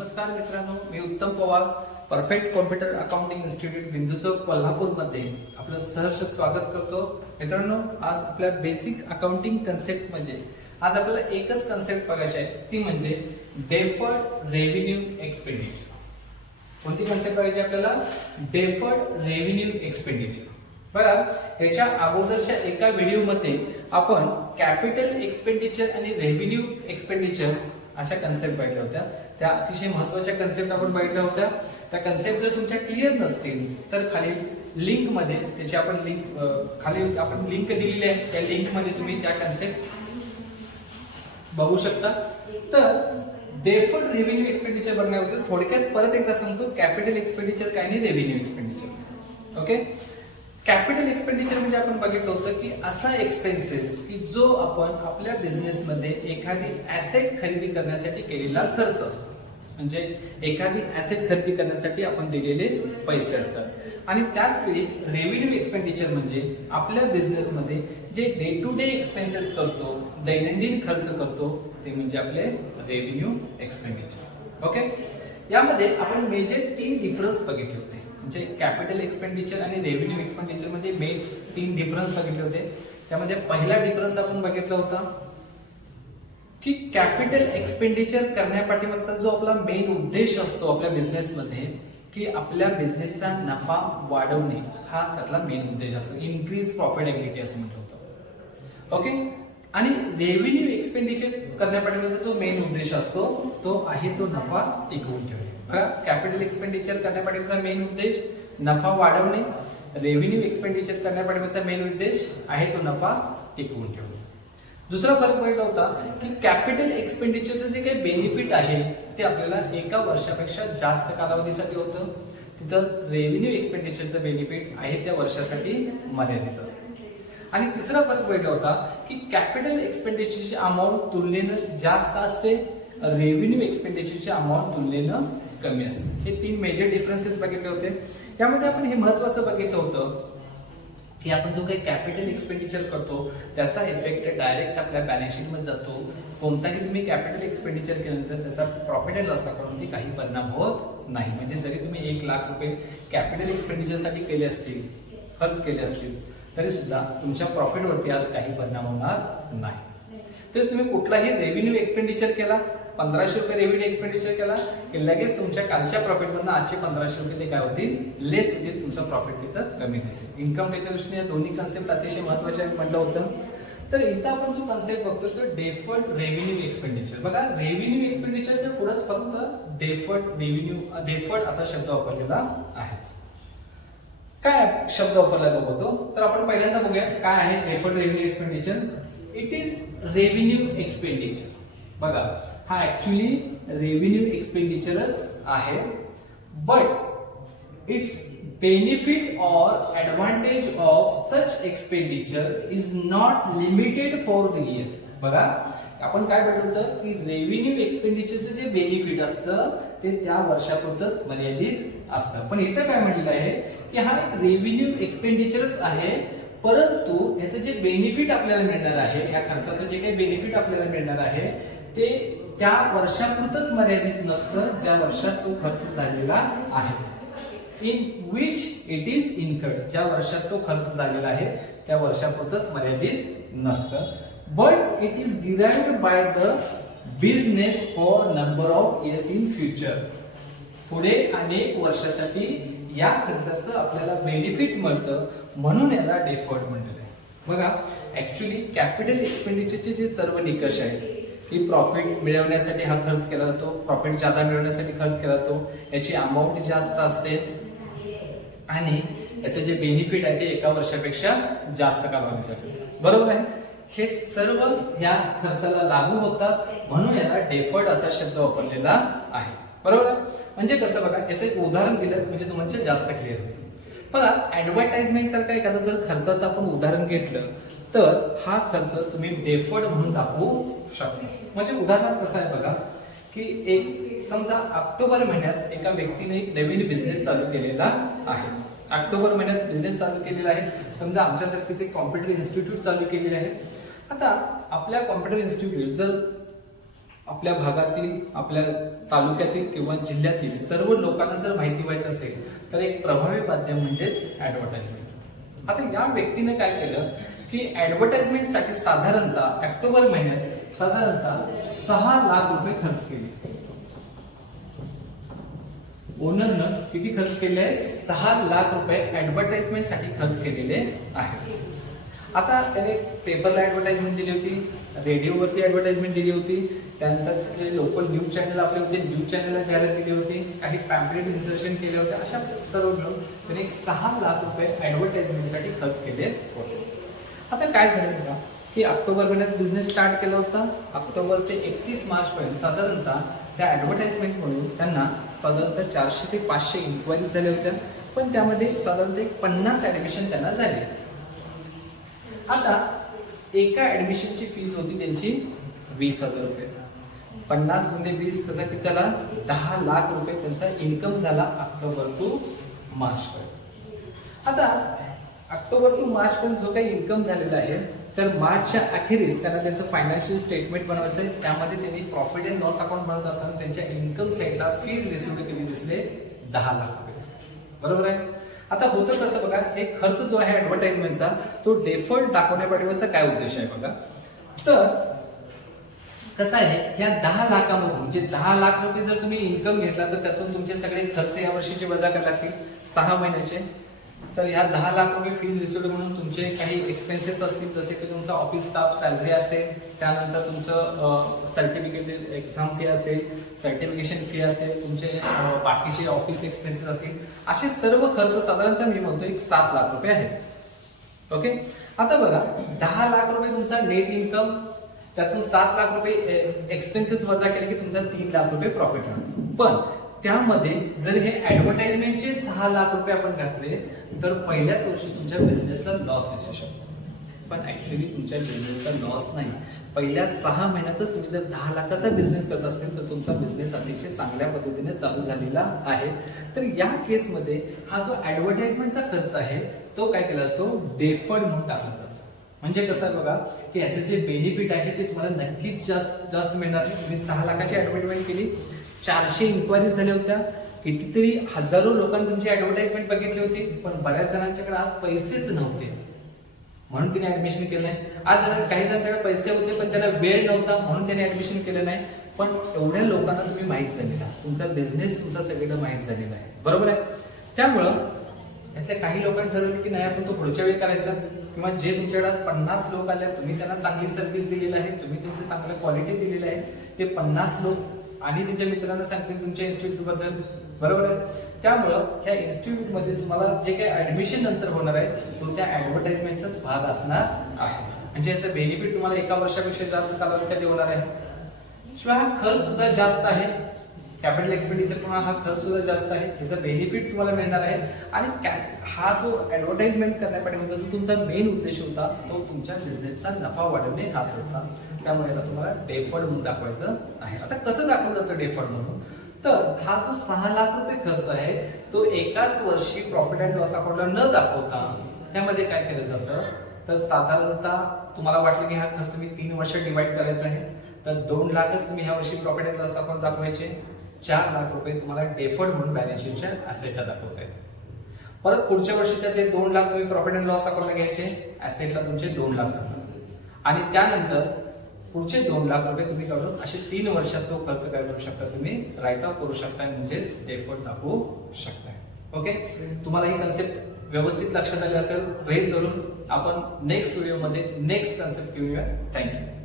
नमस्कार मित्रांनो मी Uttam Pawar perfect computer accounting institute Bindu Chowk कोल्हापूरमध्ये आपलं सहर्ष स्वागत करतो. मित्रांनो आज आपल्या बेसिक अकाउंटिंग कन्सेप्ट म्हणजे आज आपल्याला एकच कन्सेप्ट बघायची आहे ती म्हणजे डेफर्ड रेव्हेन्यू एक्सपेंडिचर कोणती कन्सेप्ट बघायची आपल्याला? डेफर्ड रेव्हेन्यू एक्सपेंडिचर बघा याच्या अगोदरच्या एका व्हिडिओमध्ये आपण कॅपिटल एक्सपेंडिचर आणि रेव्हेन्यू एक्सपेंडिचर अशा कन्सेप्ट बघितल्या होत्या. त्या अतिशय महत्त्वाच्या कन्सेप्ट आपण बघितल्या होत्या. त्या कन्सेप्ट जर तुमच्या क्लिअर नसतील तर खाली लिंकमध्ये त्याची आपण लिंक खाली आपण लिंक दिलेली आहे. त्या लिंकमध्ये तुम्ही त्या कन्सेप्ट बघू शकता. तर डेफर्ड रेव्हेन्यू एक्सपेंडिचर बघण्याबद्दल थोडक्यात परत एकदा सांगतो. कॅपिटल एक्सपेंडिचर काय नाही revenue expenditure okay capital expenditure म्हणजे आपण बघितलं होतं की असा एक्सपेन्सेस की जो आपण आपल्या बिझनेसमध्ये एखादी ऍसेट खरेदी करण्यासाठी केलेला खर्च असतो. म्हणजे एखादी ऍसेट खरेदी करण्यासाठी आपण दिलेले पैसे असतात. आणि त्याच वेळी रेव्हेन्यू एक्सपेंडिचर म्हणजे आपल्या बिझनेसमध्ये जे डे टू डे एक्सपेन्सेस करतो दैनंदिन खर्च करतो ते म्हणजे आपले रेव्हेन्यू एक्सपेंडिचर ओके यामध्ये आपण मेजर तीन डिफरन्स बघितले होते. म्हणजे कॅपिटल एक्सपेंडिचर आणि रेव्हेन्यू एक्सपेंडिचरमध्ये मेन तीन डिफरन्स बघितले होते. त्यामध्ये पहिला डिफरन्स आपण बघितला होता की कॅपिटल एक्सपेंडिचर करण्यापाठीमागचा जो आपला मेन उद्देश असतो आपल्या बिझनेसमध्ये की आपल्या बिझनेसचा नफा वाढवणे हा त्यातला मेन उद्देश असतो. इन्क्रीज प्रॉफिटेबिलिटी असं म्हटलं होतं. ओके आणि रेव्हेन्यू एक्सपेंडिचर करण्यापाठीमागचा जो मेन उद्देश असतो तो आहे तो नफा टिकवून ठेवणे. कॅपिटल एक्सपेंडिचर करण्यापाठीचा मेन उद्देश नफा वाढवणे. रेव्हेन्यू एक्सपेंडिचर करण्यापाठीचा मेन उद्देश आहे तो नफा टिकवून ठेवणे. दुसरा फरक पडला होता की कॅपिटल एक्सपेंडिचरचं जे काही बेनिफिट आहे ते आपल्याला एका वर्षापेक्षा जास्त कालावधीसाठी होतं. तिथं रेव्हेन्यू एक्सपेंडिचरचं बेनिफिट आहे त्या वर्षासाठी मर्यादित असते. आणि तिसरा फरक पडला होता की कॅपिटल एक्सपेंडिचरची अमाऊंट तुलनेनं जास्त असते. रेव्हेन्यू एक्सपेंडिचरची अमाऊंट तुलनेनं कमी असते. हे तीन मेजर डिफरन्सेस बघितले होते. त्यामध्ये आपण हे महत्वाचं बघितलं होतं की आपण जो काही कॅपिटल एक्सपेंडिचर करतो त्याचा इफेक्ट डायरेक्ट आपल्या बॅलन्स शीटमध्ये जातो. कोणताही तुम्ही कॅपिटल एक्सपेंडिचर केल्यानंतर त्याचा प्रॉफिट अँड लॉस अकाउंटवरती काही परिणाम होत नाही. म्हणजे जरी तुम्ही एक लाख रुपये कॅपिटल एक्सपेंडिचरसाठी केले असतील खर्च केले असतील तरी सुद्धा तुमच्या प्रॉफिटवरती आज काही परिणाम होणार नाही. तेच तुम्ही कुठलाही रेव्हेन्यू एक्सपेंडिचर केला पंधराशे रुपये रेव्हिन्यू एक्सपेंडिचर केला की लगेच तुमच्या कालच्या प्रॉफिटमधनं आजचे पंधराशे रुपये ते काय होतील? लेस होतील तुमचं प्रॉफिट तिथं कमी दिसेल. इन्कम त्याच्या दृष्टीने दोन्ही कन्सेप्ट अतिशय महत्त्वाचे आहेत म्हटलं होतं. तर इथं आपण जो कन्सेप्ट बघतो तो डेफर्ड रेव्हेन्यू एक्सपेंडिचर बघा रेव्हेन्यू एक्सपेंडिचरच्या पुढेच फक्त डेफर्ड रेव्हेन्यू डेफर्ड असा शब्द वापरलेला आहे. काय शब्द वापरला बघतो? तर आपण पहिल्यांदा बघूया काय आहे deferred revenue expenditure it is revenue expenditure बघा हा ऍक्च्युली रेव्हेन्यू एक्सपेंडिचरच आहे. But its benefit or advantage of such expenditure is not limited for the year बघा आपण काय म्हटलं होतं की रेव्हेन्यू एक्सपेंडिचरचं जे बेनिफिट असतं ते त्या वर्षापुरतच मर्यादित असतं. पण इथं काय म्हटलेलं आहे की हा एक रेव्हेन्यू एक्सपेंडिचरच आहे परंतु ह्याचं जे बेनिफिट आपल्याला मिळणार आहे या खर्चाचं जे काही बेनिफिट आपल्याला मिळणार आहे ते त्या वर्षापुरतच मर्यादित नसतं ज्या वर्षात तो खर्च झालेला आहे. In which it is incurred ज्या वर्षात तो खर्च झालेला आहे त्या वर्षापुरतच मर्यादित नसतं. But it is derived by the business for number of years in future पुढे अनेक वर्षासाठी या खर्चाचं आपल्याला बेनिफिट मिळतं म्हणून याला डेफर्ड म्हणलेलं आहे. बघा ऍक्च्युली कॅपिटल एक्सपेंडिचरचे जे सर्व निकष आहेत की प्रॉफिट मिळवण्यासाठी हा खर्च केला जातो. प्रॉफिट जादा मिळवण्यासाठी खर्च केला जातो याची अमाऊंट जास्त असते आणि याचे जे बेनिफिट आहे ते एका वर्षापेक्षा जास्त कालावधीसाठी बरोबर आहे? हे सर्व या खर्चाला लागू होतात म्हणून याला डेफर्ड असा शब्द वापरलेला आहे. बरोबर आहे? म्हणजे कसं बघा याचं एक उदाहरण दिलं म्हणजे तुम्हाला जास्त क्लिअर होईल. बघा ऍडव्हर्टाइजमेंट सारखा एखादा जर खर्चाचं आपण उदाहरण घेतलं तर हा खर्च तुम्ही डेफर्ड म्हणून दाखवू शकता. म्हणजे उदाहरणार्थ कसं आहे बघा की एक समजा ऑक्टोबर महिन्यात एका व्यक्तीने एक नवीन बिझनेस चालू केलेला आहे. ऑक्टोबर महिन्यात बिझनेस चालू केलेला आहे. समजा आमच्यासारखीच एक कॉम्प्युटर इन्स्टिट्यूट चालू केलेले आहे. आता आपल्या कॉम्प्युटर इन्स्टिट्यूट जर आपल्या भागातील आपल्या तालुक्यातील किंवा जिल्ह्यातील सर्व लोकांना जर माहिती व्हायचं असेल तर एक प्रभावी माध्यम म्हणजेच ऍडव्हर्टाइजमेंट आता या व्यक्तीने काय केलं की ऍडव्हर्टाइजमेंटसाठी साधारणतः ऑक्टोबर महिन्यात साधारणतः सहा लाख रुपये खर्च केले. ओनरनं किती खर्च केले? आहे सहा लाख रुपये ऍडव्हर्टाइजमेंटसाठी खर्च केलेले आहेत. आता त्याने पेपरला ऍडव्हर्टाइजमेंट दिली होती रेडिओवरती ऍडव्हर्टाइजमेंट दिली होती. त्यानंतर जे लोकल न्यूज चॅनल आपले होते न्यूज चॅनलला जाहिरात दिली होती काही पॅम्पलेट इन्सर्शन केले होते अशा सर्व मिळून त्यांनी एक सहा लाख रुपये ऍडव्हर्टाइजमेंटसाठी खर्च केले होते. आता काय झालं बघा की ऑक्टोबर महिन्यात बिझनेस स्टार्ट केला होता. ऑक्टोबर ते एकतीस मार्चपर्यंत साधारणतः त्या ऍडव्हर्टाइजमेंट म्हणून त्यांना साधारणतः चारशे ते पाचशे इन्क्वायरीज झाल्या होत्या. पण त्यामध्ये साधारणतः एक पन्नास ऍडमिशन त्यांना झाले. आता एका ॲडमिशनची फीस होती त्यांची वीस हजार रुपये. पन्नास गुणे वीस त्याचा किती झाला दहा लाख रुपये त्यांचा इन्कम झाला ऑक्टोबर टू मार्च पर्यंत. आता ऑक्टोबर टू मार्च पर्यंत जो काही इन्कम झालेला आहे तर मार्चच्या अखेरीस त्यांना त्यांचं फायनान्शियल स्टेटमेंट बनवायचं आहे त्यामध्ये त्यांनी प्रॉफिट अँड लॉस अकाउंट बनवत असताना त्यांच्या इन्कम साईडला फीज रिसिव्ह केली दिसले दहा लाख रुपये दिसले. बरोबर आहे? आता होतं कसं बघा हे खर्च जो आहे ऍडव्हर्टाइजमेंटचा तो डेफॉल्ट दाखवण्यापाठीमागचा काय उद्देश आहे बघा? तर कसं आहे ह्या दहा लाखामधून जे दहा लाख रुपये जर तुम्ही इन्कम घेतला तर त्यातून तुमचे सगळे खर्च या वर्षीचे वजा करावे लागतील सहा महिन्याचे. तर ह्या दहा लाख रुपये फीज रिसिव्ह म्हणून तुमचे काही एक्सपेन्सेस असतील जसे की तुमचा ऑफिस स्टाफ सॅलरी असेल त्यानंतर तुमचं सर्टिफिकेट एक्झाम फी असेल सर्टिफिकेशन फी असेल तुमचे बाकीचे ऑफिस एक्सपेन्सेस असतील असे सर्व खर्च साधारणतः मी म्हणतो एक सात लाख रुपये आहेत. ओके? आता बघा दहा लाख रुपये तुमचा नेट इन्कम त्यातून सात लाख रुपये एक्सपेन्सेस वजा केले की तुमचा तीन लाख रुपये प्रॉफिट राहतो पण त्यामध्ये जर हे ऍडव्हर्टाइजमेंटचे सहा लाख रुपये आपण घातले तर पहिल्याच वर्षी तुमच्या बिझनेसला लॉस दिसू शकतो. पण ऍक्च्युली तुमच्या बिझनेसला लॉस नाही. पहिल्या सहा महिन्यातच तुम्ही जर दहा लाखाचा बिझनेस करत असतील तर तुमचा बिझनेस अतिशय चांगल्या पद्धतीने चालू झालेला आहे. तर या केसमध्ये हा जो ॲडव्हर्टाइजमेंटचा खर्च आहे तो काय केला जातो? डेफर्ड म्हणून टाकला जातो. म्हणजे कसं आहे बघा की याचे जे बेनिफिट आहे ते तुम्हाला नक्कीच जास्त जास्त मिळणार. तुम्ही सहा लाखाची ऍडव्हर्टाइजमेंट केली चारशे इन्क्वायरीज झाल्या होत्या. कितीतरी हजारो लोकांनी तुमची ऍडव्हर्टाइजमेंट बघितली होती पण बऱ्याच जणांच्याकडे आज पैसेच नव्हते. म्हणून तिने ऍडमिशन केलं नाही. आज जरा काही जणांच्याकडे पैसे होते पण त्याला वेळ नव्हता म्हणून त्याने ऍडमिशन केलं नाही. पण एवढ्या लोकांना तुम्ही माहीत झालेला. तुमचा बिझनेस तुमचा सगळीकडे माहीत झालेला आहे. बरोबर आहे? त्यामुळं यातल्या काही लोकांनी ठरवलं की नाही आपण तो पुढच्या वेळी करायचा. किंवा जे तुमच्याकडे पन्नास लोक आले तुम्ही त्यांना चांगली सर्व्हिस दिलेली आहे तुम्ही त्यांचे चांगलं क्वालिटी दिलेली आहे ते पन्नास लोक आणि त्यांच्या मित्रांना सांगतील तुमच्या इन्स्टिट्यूटबद्दल बरोबर आहे? त्यामुळं ह्या इन्स्टिट्यूटमध्ये तुम्हाला जे काही ॲडमिशन नंतर होणार आहे तो त्या ॲडव्हर्टाइजमेंटचाच भाग असणार आहे. म्हणजे याचं बेनिफिट तुम्हाला एका वर्षापेक्षा जास्त कालावधीसाठी होणार आहे. शिवाय हा खर्च सुद्धा जास्त आहे. कॅपिटल एक्सपेंडिचर प्रमाण हा खर्च सुद्धा जास्त आहे. ह्याचा बेनिफिट तुम्हाला मिळणार आहे. आणि कॅ- हा जो ऍडव्हर्टाइजमेंट करण्यापाठीमागचा म्हणजे जो तुमचा मेन उद्देश होता तो तुमच्या बिझनेसचा नफा वाढवणे हाच होता. त्यामुळे आता तुम्हाला डेफर्ड म्हणून दाखवायचं आहे. आता कसं दाखवलं जातं डेफर्ड म्हणून? तर हा जो सहा लाख रुपये खर्च आहे तो एकाच वर्षी प्रॉफिट अँड लॉस अकाउंटला न दाखवता त्यामध्ये काय केलं जातं? तर साधारणतः तुम्हाला वाटलं की हा खर्च मी तीन वर्ष डिवाइड करायचा आहे. तर दोन लाखच तुम्ही ह्या वर्षी प्रॉफिट अँड लॉस अकाउंट दाखवायचे. चार लाख रुपये तुम्हाला डेफर्ड म्हणून बॅलन्स शीटच्या असेटला दाखवता येते परत पुढच्या वर्षी ते दोन लाख तुम्ही प्रॉफिट अँड लॉस अकाउंटला घ्यायचे ऍसेटला तुमचे दोन लाख आणि त्यानंतर पुढचे दोन लाख रुपये तुम्ही काढून असे तीन वर्षात तो खर्च काय करू शकता तुम्ही? राईट ऑफ करू शकता म्हणजेच डेफर्ड दाखवू शकता. ओके तुम्हाला ही कन्सेप्ट व्यवस्थित लक्षात आली असेल रेल धरून आपण नेक्स्ट व्हिडिओमध्ये नेक्स्ट कन्सेप्ट घेऊया. थँक्यू